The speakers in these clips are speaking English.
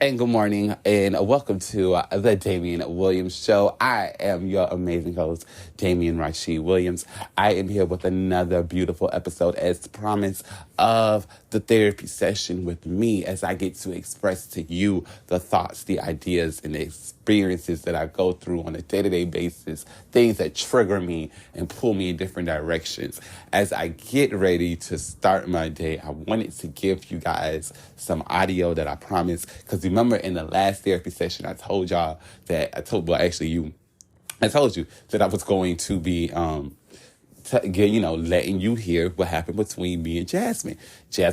And good morning, and welcome to the Damion Williams Show. I am your amazing host, Damion Rashid Williams. I am here with another beautiful episode, as promised, of the therapy session with me, as I get to express to you the thoughts, the ideas, and the experiences that I go through on a day-to-day basis, things that trigger me and pull me in different directions. As I get ready to start my day, I wanted to give you guys some audio that I promised, because remember in the last therapy session, I told y'all that I told you that I was going to be letting you hear what happened between me and Jasmine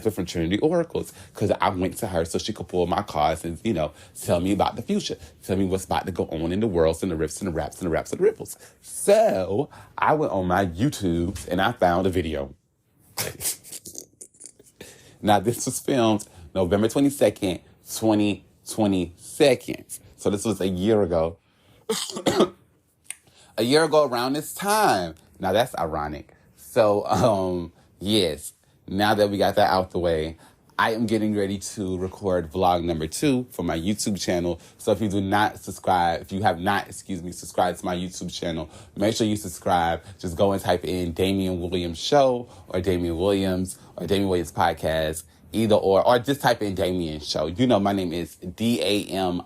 from Trinity Oracles, because I went to her so she could pull my cards and tell me about the future, tell me what's about to go on in the worlds and the riffs and the raps and the raps and the ripples. So I went on my YouTube and I found a video. Now this was filmed November 22nd, 2022. So this was a year ago. A year ago around this time. Now that's ironic. So, yes, now that we got that out the way, I am getting ready to record vlog number 2 for my YouTube channel. So if you have not subscribed to my YouTube channel, make sure you subscribe. Just go and type in Damion Williams Show or Damion Williams Podcast. Either or just type in Damion Show. You know, my name is Damion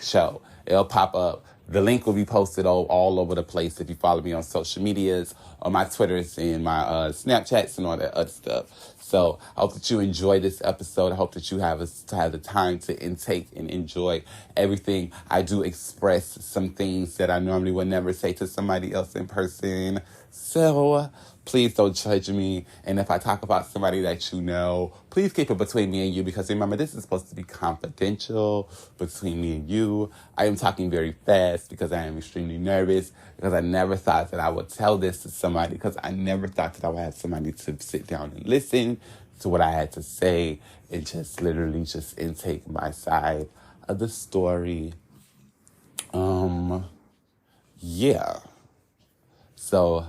Show. It'll pop up. The link will be posted all over the place if you follow me on social medias, on my Twitters and my Snapchats and all that other stuff. So I hope that you enjoy this episode. I hope that you have the time to intake and enjoy everything. I do express some things that I normally would never say to somebody else in person. So please don't judge me. And if I talk about somebody that you know, please keep it between me and you, because remember, this is supposed to be confidential between me and you. I am talking very fast because I am extremely nervous, because I never thought that I would tell this to somebody, because I never thought that I would have somebody to sit down and listen to what I had to say and just literally just intake my side of the story. Yeah. So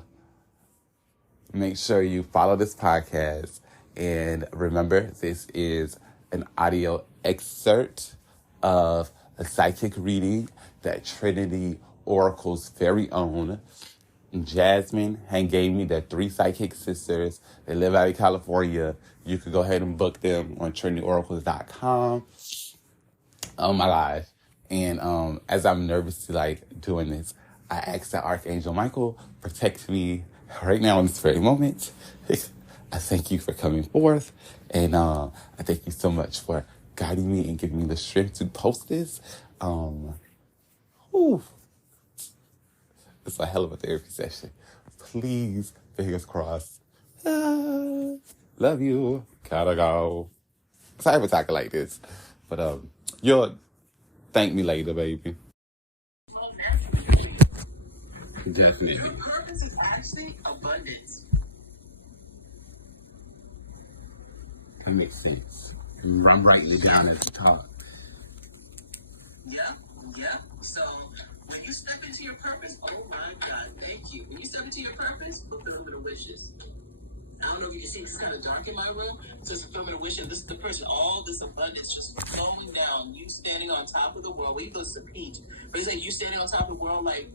make sure you follow this podcast. And remember, this is an audio excerpt of a psychic reading that Trinity Oracles' very own Jasmine gave me. They're 3 psychic sisters. They live out in California. You could go ahead and book them on TrinityOracles.com. Oh my gosh. And as I'm nervously doing this, I asked that Archangel Michael protect me right now in this very moment. I thank you for coming forth, and I thank you so much for guiding me and giving me the strength to post this. It's a hell of a therapy session. Please, fingers crossed. Love you. Gotta go. Sorry for talking like this, but you'll thank me later, baby. Definitely. Your purpose is actually abundance. That makes sense. I'm writing it down as we talk. Yeah. So when you step into your purpose, oh my God, thank you. When you step into your purpose, fulfillment of wishes. I don't know if you can see, it's kind of dark in my room. So it's fulfillment of wishes. This is the person, all this abundance just flowing down. You standing on top of the world. Well, you go to the beach, but he said you standing on top of the world like,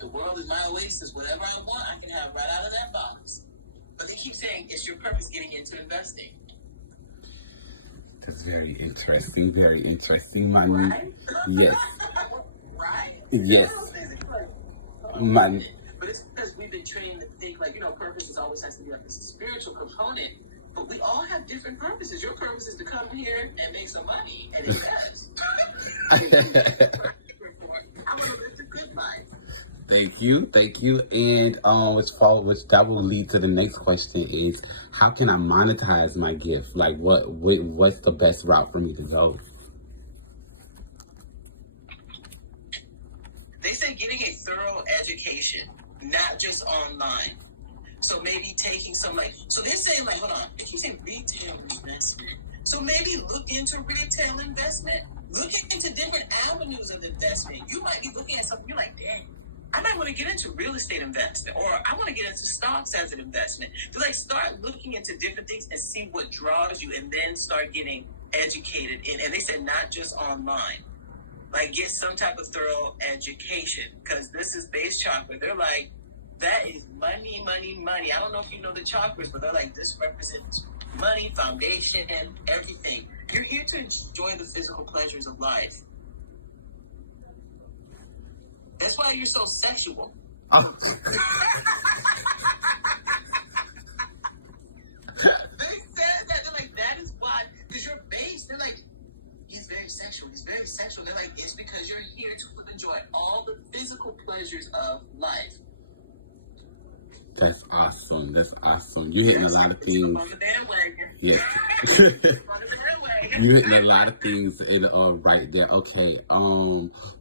the world is my oasis. Whatever I want, I can have right out of that box. But they keep saying it's your purpose getting into investing. That's very interesting. Very interesting, man. Right? Yes. Right? Yes. Man. But it's because we've been trained to think purpose is always has to be like this spiritual component. But we all have different purposes. Your purpose is to come here and make some money and invest. I want to live the good life. Thank you. And which that will lead to the next question is, how can I monetize my gift? Like, what's the best route for me to go? They say getting a thorough education, not just online. So maybe taking some so they're saying hold on, they keep saying retail investment. So maybe look into retail investment. Look into different avenues of investment. You might be looking at something, you're like, dang, I might want to get into real estate investment, or I want to get into stocks as an investment. To like start looking into different things and see what draws you, and then start getting educated in. And they said not just online, like get some type of thorough education, because this is base chakra. They're like, that is money, money, money. I don't know if you know the chakras, but they're like, this represents money, foundation, everything. You're here to enjoy the physical pleasures of life. That's why you're so sexual. Oh. They said that. They're like, that is why. Because you're base. They're like, he's very sexual. He's very sexual. They're like, it's because you're here to enjoy all the physical pleasures of life. That's awesome. That's awesome. You're hitting a lot of things. Yeah. You're hitting a lot of things in right there. Okay.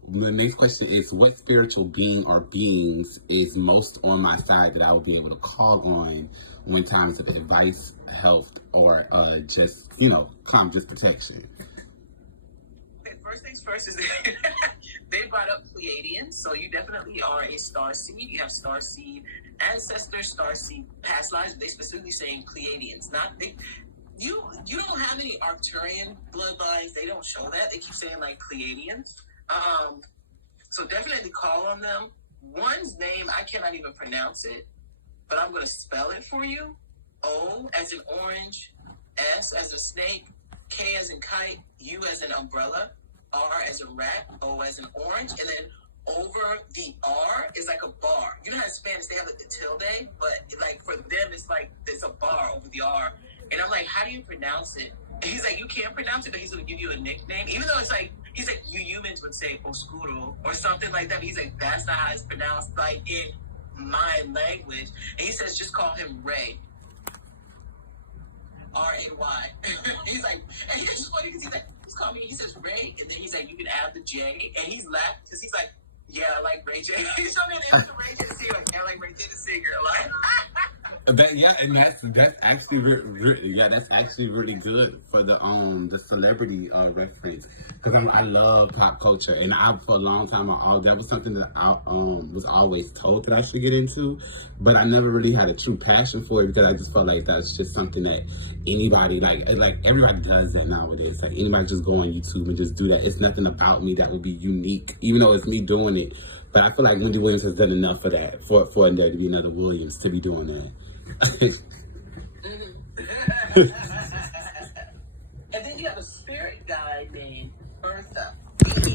The next question is, what spiritual being or beings is most on my side that I will be able to call on when times of advice, health, or just just protection? Okay, first things first is they brought up Pleiadians, so you definitely are a star seed. You have star seed ancestors, star seed past lives. They specifically saying Pleiadians, not they. You don't have any Arcturian bloodlines. They don't show that. They keep saying like Pleiadians. So definitely call on them. One's name, I cannot even pronounce it, but I'm going to spell it for you. O as in orange, S as a snake, K as in kite, U as in umbrella, R as in rat, O as in orange, and then over the R is like a bar. You know how in Spanish they have like the tilde, but like for them it's like there's a bar over the R. And I'm like, how do you pronounce it? And he's like, you can't pronounce it, but he's going to give you a nickname. Even though it's like, he's like, you humans would say oscuro or something like that. But he's like, that's not how it's pronounced, like in my language. And he says, just call him Ray. R-A-Y. He's like, and it's just funny because he's like, just call me. He says Ray, and then he's like, you can add the J. And he's laughing because he's like, yeah, I like Ray J. He showed me an image of Ray J the singer. Like, yeah, I like Ray J the singer. Like, and that's actually really good for the celebrity reference, because I love pop culture, and for a long time that was something that I was always told that I should get into, but I never really had a true passion for it, because I just felt like that's just something that anybody like everybody does that nowadays. Like anybody just go on YouTube and just do that. It's nothing about me that would be unique, even though it's me doing it. But I feel like Wendy Williams has done enough for that, for there to be another Williams to be doing that. And then you have a spirit guide named Bertha, Bertha.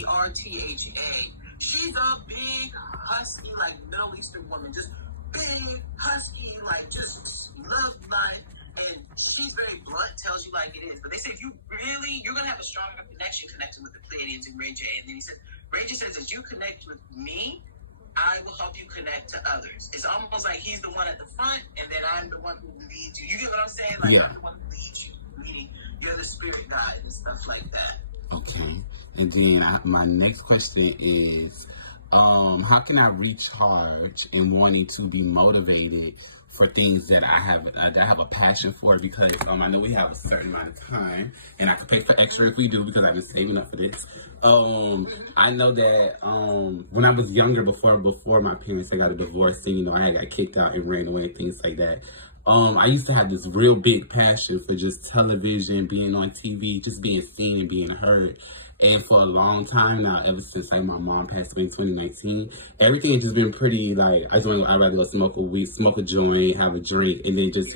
She's a big, husky, like Middle Eastern woman, just big, husky, like just love life. And she's very blunt, tells you like it is. But they say if you're going to have a stronger connection connecting with the Pleiadians and Ray J. And then he said, Ray J says, as you connect with me, I will help you connect to others. It's almost like he's the one at the front, and then I'm the one who leads you. You get what I'm saying? Like, yeah. I'm the one who leads you. Meaning you're the spirit guide and stuff like that. Okay. And then my next question is, how can I recharge in wanting to be motivated for things that I have a passion for? Because I know we have a certain amount of time, and I can pay for extra if we do, because I've been saving up for this. I know that when I was younger, before my parents got a divorce, and I got kicked out and ran away, things like that. I used to have this real big passion for just television, being on TV, just being seen and being heard. And for a long time now, ever since like my mom passed away in 2019, everything has just been pretty like, I'd rather go smoke a weed, smoke a joint, have a drink, and then just,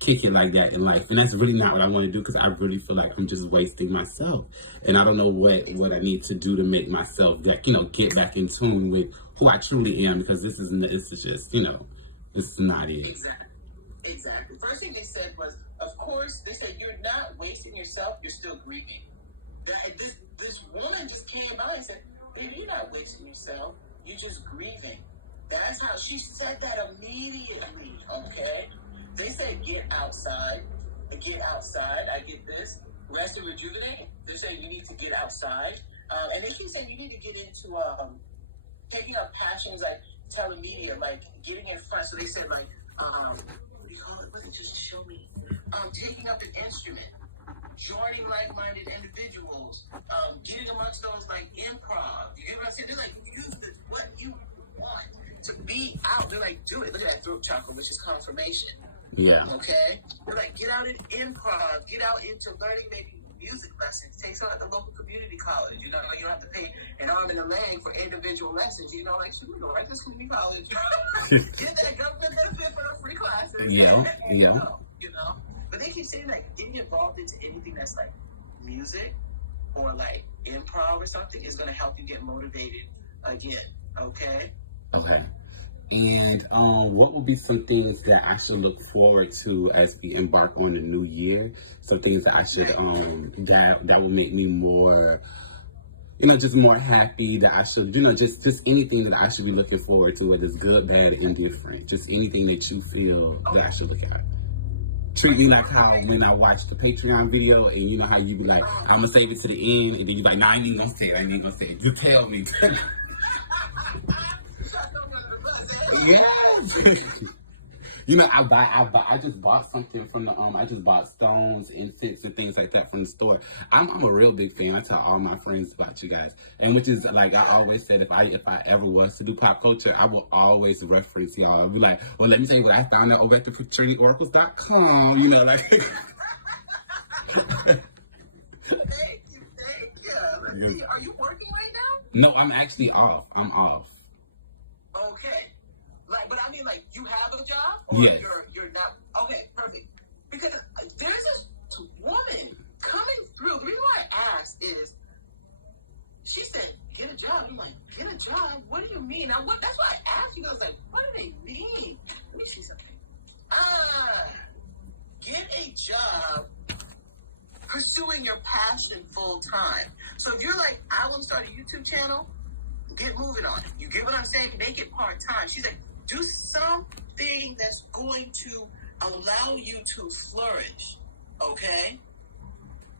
kick it like that in life. And that's really not what I want to do, because I really feel like I'm just wasting myself. And I don't know what I need to do to make myself that, get back in tune with who I truly am, because this is just, this is not it. Exactly. First thing they said was, of course, they said you're not wasting yourself, you're still grieving. This woman just came by and said, baby, you're not wasting yourself, you're just grieving. That's how she said that immediately, okay? They said get outside, I get this. Rest and rejuvenate, they say you need to get outside. And then she said you need to get into taking up passions like telemedia, like getting in front. So they said like, what do you call it? What did you just show me? Taking up an instrument. Joining like-minded individuals, getting amongst those like improv. You get what I'm saying? They're like, use what you want. out. They're like, do it. Look at that throat chakra, which is confirmation. Yeah. Okay? They're like, get out in improv, get out into learning maybe music lessons, take some at the local community college. You know, you don't have to pay an arm and a leg for individual lessons. You know, like, shoot, we go right to this community college. Get that government benefit for the free classes. Yeah, yeah. You know? But they keep saying, like, getting involved into anything that's like music or like improv or something is going to help you get motivated again. Okay? Okay. And what would be some things that I should look forward to as we embark on the new year? Some things that I should that would make me more, just more happy. That I should, just anything that I should be looking forward to, whether it's good, bad, indifferent. Just anything that you feel that I should look at. Treat me like how when I watch the Patreon video, and you know how you be like, I'm gonna save it to the end, and then you be like, no, I ain't even gonna say it. I ain't even gonna say it. You tell me. Yes. I just bought something from the I just bought stones, incense, and things like that from the store. I'm a real big fan. I tell all my friends about you guys, and which is like I always said, if I ever was to do pop culture, I will always reference y'all. I'll be like, well, let me tell you what I found out over at the TrinityOracles.com. You know, like. Thank you. Let's see. Are you working right now? No, I'm actually off. I'm off. Okay. But I mean, like, you have a job? Or yes. You're not? Okay, perfect. Because there's this woman coming through. The reason why I asked is, she said, get a job. I'm like, get a job? What do you mean? Now, that's why I asked you. I was like, what do they mean? Let me see something. Get a job pursuing your passion full time. So if you're like, I want to start a YouTube channel, get moving on it. You get what I'm saying? Make it part time. She's like, do something that's going to allow you to flourish, okay?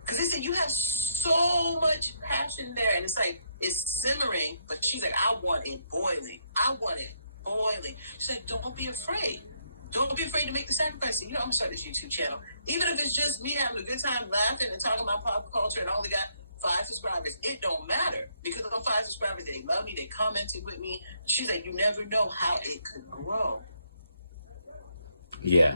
Because they said you have so much passion there, and it's like, it's simmering, but she's like, I want it boiling. I want it boiling. She's like, don't be afraid. Don't be afraid to make the sacrifice. You know, I'm going to start this YouTube channel. Even if it's just me having a good time laughing and talking about pop culture, and I only got 5 subscribers, it don't matter, because of 5 subscribers, they love me, they commented with me. She's like, you never know how it could grow. Yeah.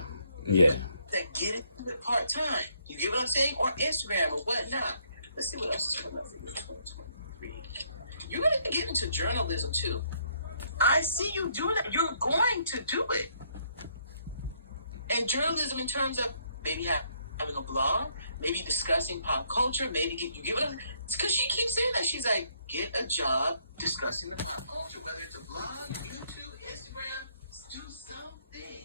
That get it part time. You get what I'm saying? Or Instagram or whatnot. Let's see what else is coming up for you in 2023. You're gonna get into journalism too. I see you doing it. You're going to do it. And journalism in terms of maybe having a blog, maybe discussing pop culture, maybe you give it. Because she keeps saying that. She's like, get a job discussing the pop culture, whether it's a blog, YouTube, Instagram, do something.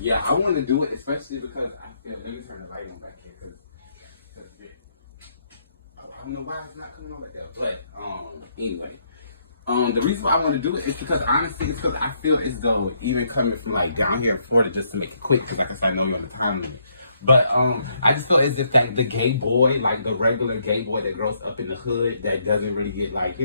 Yeah, I want to do it, especially because I feel. Let me turn the light on back here, because I don't know why it's not coming on like that. But anyway, the reason why I want to do it is because honestly, it's because I feel as though even coming from like down here in Florida, just to make it quick, because like I said, I know you're on the time limit. But I just feel as if like the gay boy, like the regular gay boy that grows up in the hood, that doesn't really get like,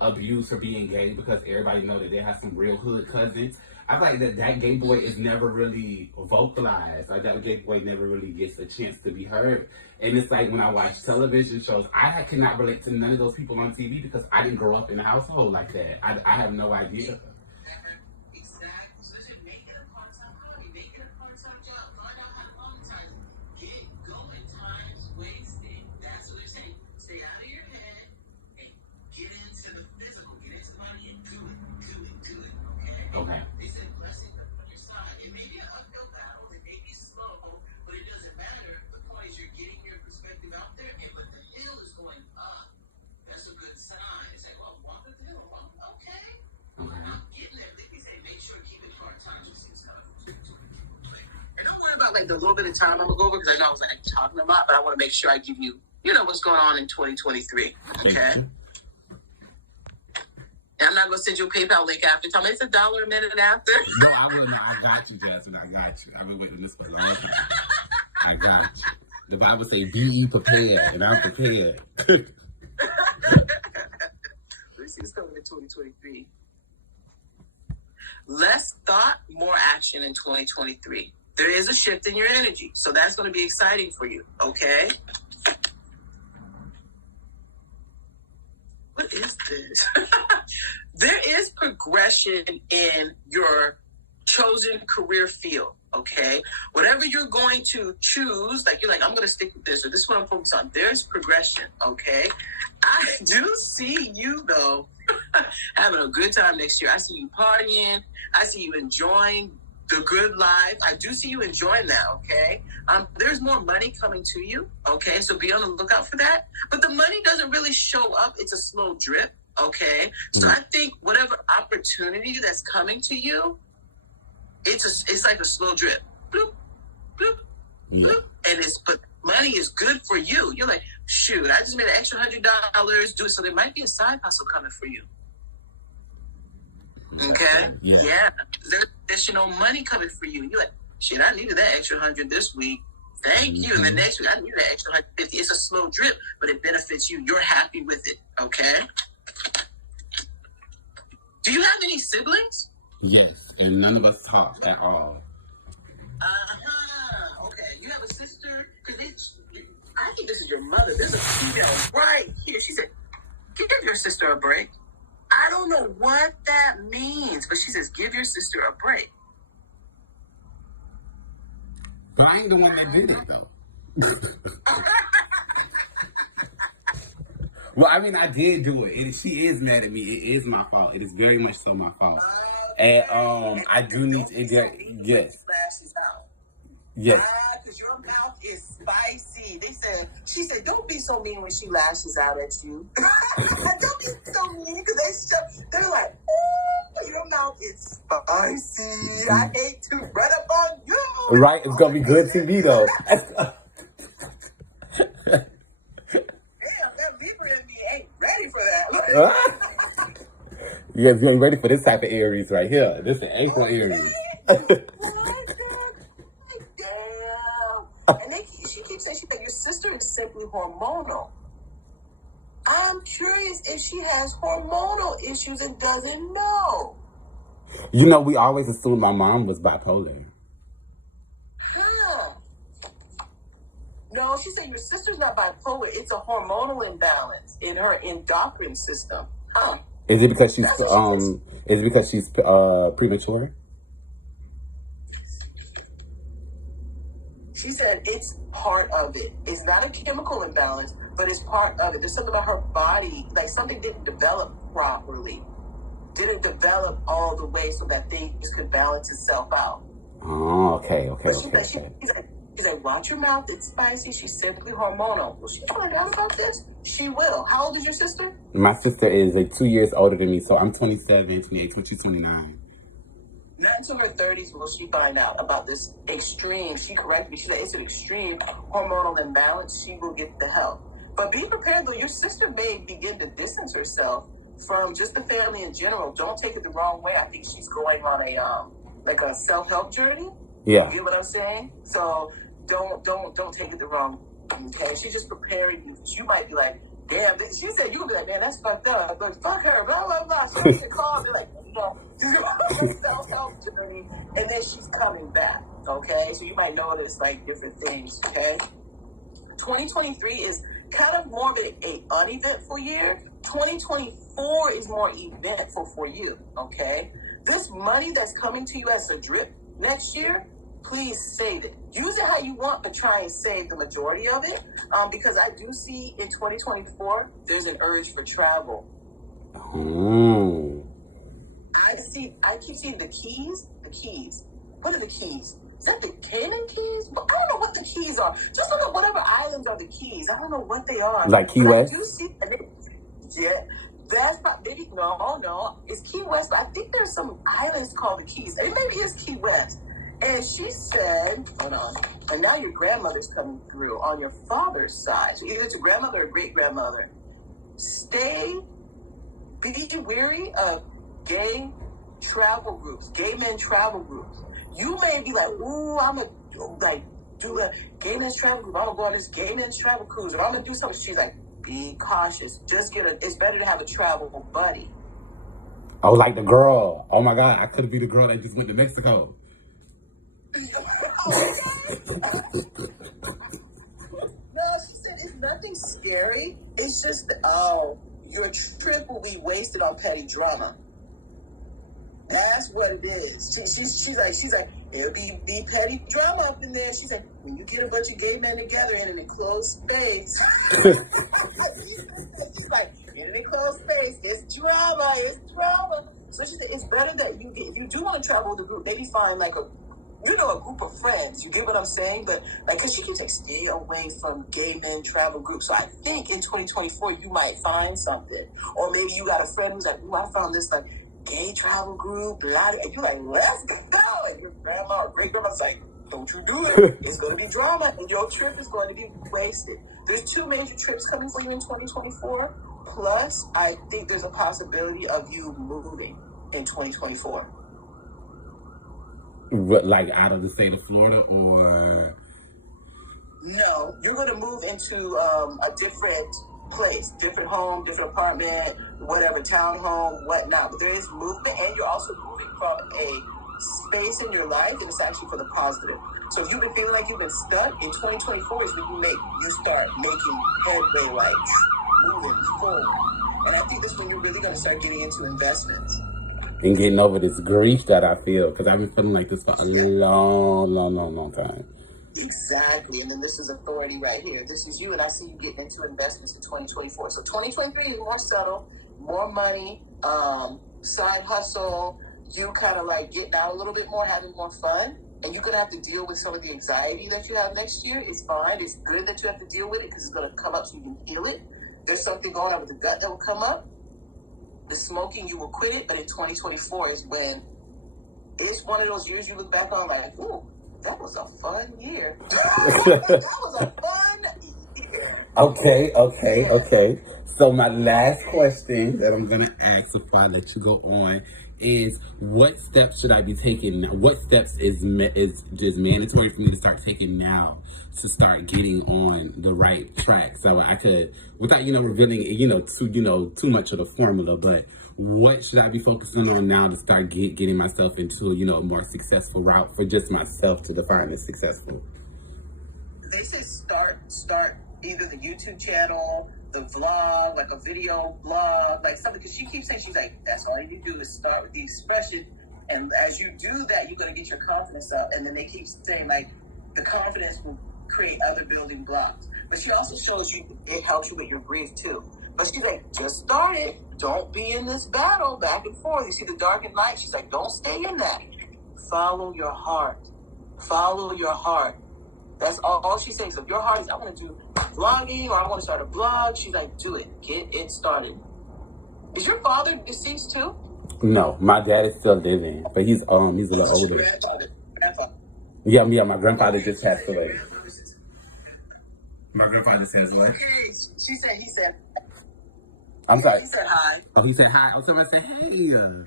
abused for being gay, because everybody know that they have some real hood cousins. I feel like that gay boy is never really vocalized. Like that gay boy never really gets a chance to be heard. And it's like when I watch television shows, I cannot relate to none of those people on TV because I didn't grow up in a household like that. I have no idea. Okay. They said blessing on your side. It may be an uphill battle, it may be slow, but it doesn't matter. The point is you're getting your perspective out there, and but the hill is going up. That's a good sign. It's like, well, walk up the hill. Okay. I'm getting there. They say make sure to keep it part time. Just seems kind of. And don't worry about like the little bit of time I'm gonna go over, because I know I was like talking a lot, but I want to make sure I give you, what's going on in 2023. Okay. I'm not going to send you a PayPal link after. Tell me it's $1 a minute after. No, I will not. I got you, Jasmine. I got you. I've been waiting this for a long time. I got you. The Bible says, be ye prepared, and I'm prepared. Let's see what's coming in 2023. Less thought, more action in 2023. There is a shift in your energy, so that's going to be exciting for you, okay? What is this? There is progression in your chosen career field, okay? Whatever you're going to choose, like you're like, I'm going to stick with this, or this is what I'm focused on. There's progression, okay? I do see you, though, having a good time next year. I see you partying. I see you enjoying the good life. I do see you enjoying that, okay? There's more money coming to you, okay? So be on the lookout for that. But the money doesn't really show up. It's a slow drip, okay? So I think whatever opportunity that's coming to you, it's like a slow drip. Bloop, bloop, bloop. But money is good for you. You're like, shoot, I just made an extra $100. Do it. So there might be a side hustle coming for you. Okay? Yeah. There's additional money coming for you. You're like, shit, I needed that extra 100 this week. Thank you. And the next week, I needed that extra 150. It's a slow drip, but it benefits you. You're happy with it. Okay? Do you have any siblings? Yes, and none of us talk at all. Okay, you have a sister? Because I think this is your mother. There's a female right here. She said, give your sister a break. I don't know what that means, but she says, give your sister a break. But I ain't the one that did it, though. Well, I mean, I did do it. She is mad at me. It is my fault. It is very much so my fault. And I do need to, yes. Yes. Because your mouth is spicy. She said, don't be so mean when she lashes out at you. Don't be so mean, because they're like, oh, your mouth is spicy. I hate to run up on you. Right? It's going to be good TV, though. Damn, that Libra in me ain't ready for that. Yes, you ain't ready for this type of Aries right here. This is April Aries. And she keeps saying, your sister is simply hormonal. I'm curious if she has hormonal issues and doesn't know. You know, we always assumed my mom was bipolar. Huh. No, she said your sister's not bipolar. It's a hormonal imbalance in her endocrine system. Huh. Is it because she's premature? She said it's part of it. It's not a chemical imbalance, but it's part of it. There's something about her body, like something didn't develop properly. Didn't develop all the way so that things could balance itself out. Oh, okay. She's like, watch your mouth, it's spicy. She's simply hormonal. Will she find out about this? She will. How old is your sister? My sister is 2 years older than me, so I'm 27, 28, 29. Not until her 30s will she find out about this extreme. She corrected me. She said it's an extreme hormonal imbalance. She will get the help. But be prepared, though. Your sister may begin to distance herself from just the family in general. Don't take it the wrong way. I think she's going on a self-help journey. Yeah. You get what I'm saying? So don't take it the wrong way. Okay? She's just preparing you. You might be like, damn, she said you would be like, man, that's fucked up. But fuck her, blah, blah, blah. She makes a call, be like, she's going on a self-help journey, and then she's coming back. Okay? So you might notice like different things. Okay? 2023 is kind of more of an uneventful year. 2024 is more eventful for you. Okay? This money that's coming to you as a drip next year, please save it. Use it how you want, but try and save the majority of it. Because I do see in 2024, there's an urge for travel. Oh. I keep seeing the keys. What are the keys? Is that the Cayman keys? I don't know what the keys are. Just look at whatever islands are the keys. I don't know what they are. Like Key West? I do see, yeah. That's maybe, no. It's Key West, but I think there's some islands called the Keys. And maybe it's Key West. And she said, hold on. And now your grandmother's coming through on your father's side. So either it's a grandmother or great-grandmother. Be weary of gay travel groups, gay men travel groups. You may be like, ooh, I'm going to do a gay men's travel group. I'm going to go on this gay men's travel cruise. Or I'm going to do something. She's like, be cautious. Just it's better to have a travel buddy. Oh, like the girl. Oh my God, I could be the girl that just went to Mexico. No, she said it's nothing scary. It's just, your trip will be wasted on petty drama. That's what it is. She's like, it'll be petty drama up in there. She's like, when you get a bunch of gay men together in an enclosed space, she's like, in an enclosed space, it's drama. So she said, it's better that if you do want to travel with a group, maybe find like a group of friends. You get what I'm saying? But like, cause she keeps like, stay away from gay men travel groups. So I think in 2024 you might find something, or maybe you got a friend who's like, ooh, I found this like gay travel group, blah, and you're like, let's go. And your grandma or great grandma's like, don't you do it. It's going to be drama, and your trip is going to be wasted. There's 2 major trips coming for you in 2024. Plus, I think there's a possibility of you moving in 2024. What, like out of the state of Florida, or? No, you're going to move into a different place, different home, different apartment, whatever, townhome, whatnot. But there is movement, and you're also moving from a space in your life, and it's actually for the positive. So if you've been feeling like you've been stuck, in 2024 is when you start making headway, like moving forward. And I think this is when you're really going to start getting into investments. And getting over this grief that I feel, because I've been feeling like this for a long time. Exactly. And then this is authority right here. This is you, and I see you getting into investments in 2024. So 2023 is more subtle, more money, side hustle, you kind of like getting out a little bit more, having more fun. And you're going to have to deal with some of the anxiety that you have next year. It's fine. It's good that you have to deal with it because it's going to come up so you can heal it. There's something going on with the gut that will come up. The smoking, you will quit it. But in 2024 is when it's one of those years you look back on like, ooh, that was a fun year. That was a fun year. Okay. So my last question that I'm going to ask before I let you go on is, what steps should I be taking now? What steps is just mandatory for me to start taking now to start getting on the right track? So I could, without, revealing, too much of the formula, but what should I be focusing on now to start getting myself into, a more successful route for just myself to define as successful? They said start either the YouTube channel, the vlog, like a video blog, like something, because she keeps saying, she's like, that's all you do is start with the expression. And as you do that, you're going to get your confidence up. And then they keep saying, like, the confidence will create other building blocks. But she also shows you, it helps you with your grief too. But she's like, just start it. Don't be in this battle back and forth. You see the dark and light? She's like, don't stay in that. Follow your heart. Follow your heart. That's all she's saying. So if your heart is, I want to do vlogging or I want to start a blog, she's like, do it. Get it started. Is your father deceased too? No, my dad is still living, but he's a little older. Grandfather. Yeah, my grandfather just passed away. My grandfather just passed away. He said. I'm sorry. He said hi. Oh, he said hi. Oh, somebody said hey. Yeah.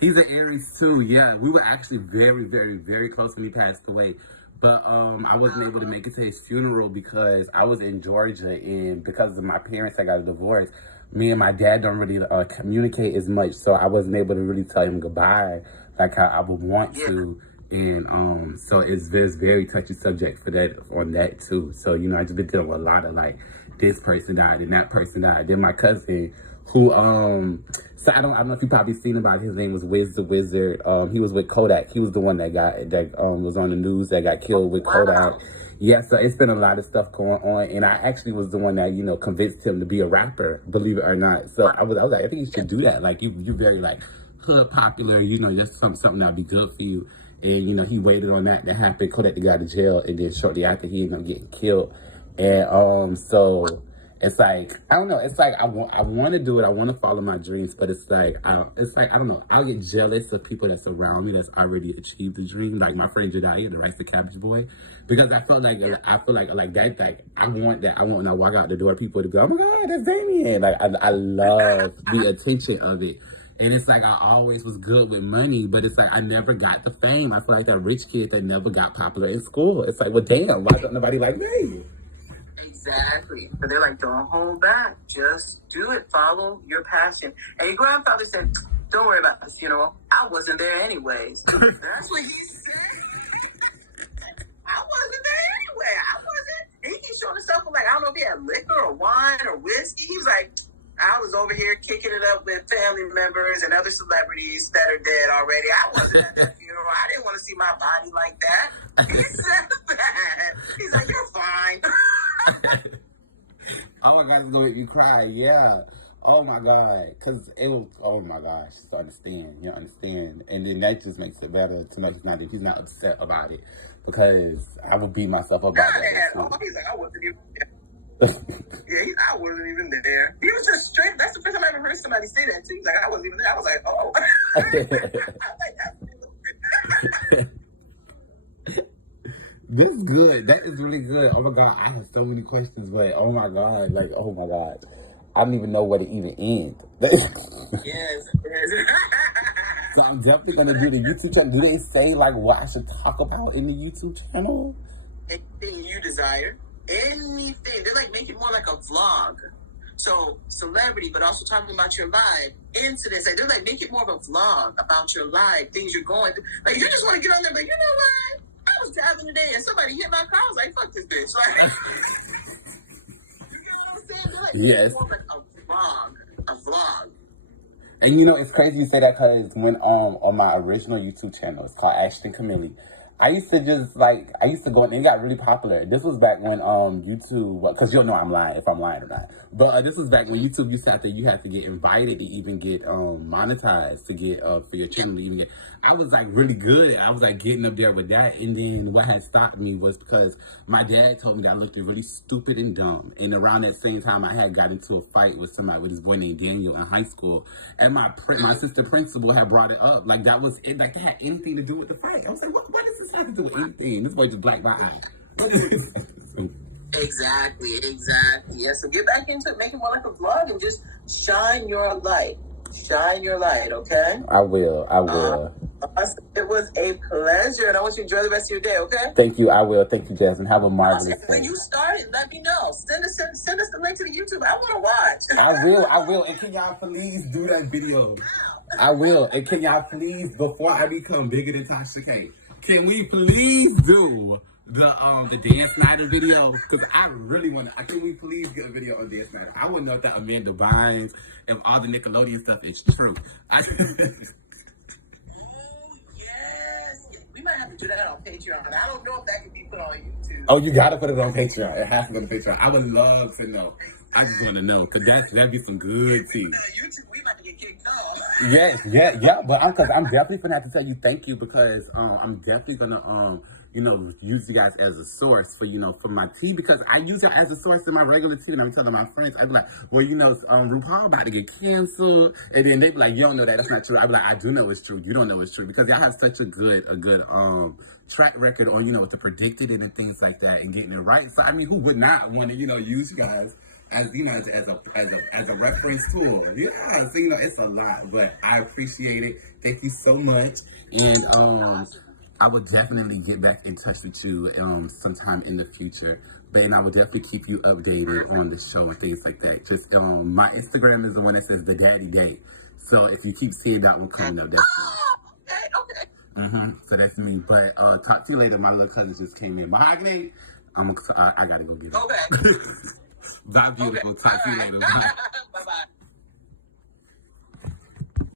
He's an Aries too. Yeah, we were actually very, very, very close when he passed away. But I wasn't able to make it to his funeral because I was in Georgia, and because of my parents, I got a divorce. Me and my dad don't really communicate as much, so I wasn't able to really tell him goodbye like how I would want to. And so it's very touchy subject on that too. So I just been dealing with a lot of like, this person died and that person died. Then my cousin, who so I don't know if you probably seen about his name was Wiz the Wizard. He was with Kodak. He was the one that was on the news that got killed with Kodak. Yeah, so it's been a lot of stuff going on, and I actually was the one that convinced him to be a rapper, believe it or not. So I was like, I think you should do that. Like you're very like hood popular, that's something that'd be good for you. And he waited on that to happen. Kodak got to jail, and then shortly after he ended up getting killed. And so it's like, I don't know. It's like I want to do it. I want to follow my dreams, but it's like I don't know. I'll get jealous of people that's around me that's already achieved the dream. Like my friend Jediah, the Rice the Cabbage Boy, because I feel like that. Like I want that. I want when I walk out the door, people to go, oh my God, that's Damion. Like I love the attention of it. And it's like I always was good with money, but it's like I never got the fame. I feel like that rich kid that never got popular in school. It's like, well, damn, why don't nobody like me? Exactly. But they're like, don't hold back. Just do it. Follow your passion. And your grandfather said, don't worry about the funeral. I wasn't there anyways. That's what he said. I wasn't there anyway. I wasn't. And he keeps showing himself like, I don't know if he had liquor or wine or whiskey. He was like, I was over here kicking it up with family members and other celebrities that are dead already. I wasn't at that funeral. I didn't want to see my body like that. He said that. He's like, you're fine. Oh my God, it's gonna make me cry. Yeah. Oh my God. Because it was, oh my gosh. So understand. You understand. And then that just makes it better to know he's not upset about it. Because I would beat myself up about that. Oh, he's like, I wasn't even there. I wasn't even there. He was just straight. That's the first time I ever heard somebody say that too. He's like, I wasn't even there. I was like, oh. This is good. That is really good. Oh my God, I have so many questions, but oh my God, like, oh my God. I don't even know where to even end. Yes. So I'm definitely going to do the YouTube channel. Do they say, like, what I should talk about in the YouTube channel? Anything you desire. Anything. They're like, make it more like a vlog. So, celebrity, but also talking about your life. Incidents. Like, they're like, make it more of a vlog about your life, things you're going through. Like, you just want to get on there, but you know what? I was driving today and somebody hit my car. I was like, fuck this bitch. Like, you know what I'm saying? They're like, yes. More like a vlog. And you know, it's crazy you say that because when on my original YouTube channel, it's called Ashton Camille, I used to go and it got really popular. This was back when YouTube, because you'll know I'm lying if I'm lying or not. But this was back when YouTube used to have to, you had to get invited to even get monetized to get for your channel to even get. I was like really good. I was like getting up there with that, and then what had stopped me was because my dad told me that I looked really stupid and dumb. And around that same time, I had got into a fight with somebody, with this boy named Daniel in high school, and my assistant principal had brought it up. Like that was it. Like it had anything to do with the fight. I was like, what does this have to do with anything? This boy just blacked my eye. Exactly. Yeah, so get back into it, make it more like a vlog, and just shine your light. Shine your light, okay? I will. It was a pleasure, and I want you to enjoy the rest of your day, okay? Thank you. I will. Thank you, Jasmine. Have a marvelous day. When you start it, let me know. Send us the link to the YouTube. I want to watch. I will. And can y'all please do that video? I will. And can y'all please, before I become bigger than Tasha K, can we please do the Dance Snyder video? Because I really want to. Can we please get a video on Dance Snyder? I want to know if that Amanda Bynes and all the Nickelodeon stuff is true. We might have to do that on Patreon. I don't know if that can be put on YouTube. Oh, you gotta put it on Patreon. It has to go on Patreon. I would love to know. I just want to know, because that'd be some good tea. YouTube, we might get kicked off. Yes, yeah. But because I'm definitely gonna have to tell you thank you, because I'm definitely gonna use you guys as a source for for my tea, because I use it as a source in my regular tea, and I'm telling my friends, I'd be like, well, RuPaul about to get canceled, and then they be like, you don't know that, that's not true. I'd be like, I do know it's true. You don't know it's true, because y'all have such a good track record on with the predicted and things like that and getting it right. So I mean, who would not want to use you guys as as a reference tool? Yeah, so it's a lot, but I appreciate it. Thank you so much, and I will definitely get back in touch with you sometime in the future. And I will definitely keep you updated on the show and things like that. Just my Instagram is the one that says the Daddy Day. So if you keep seeing that one coming up, that's me. Okay. So that's me. But talk to you later. My little cousin just came in. Mahogany, I gotta go get her. Okay. Bye, beautiful. Okay. Talk to you later. Bye. Bye-bye.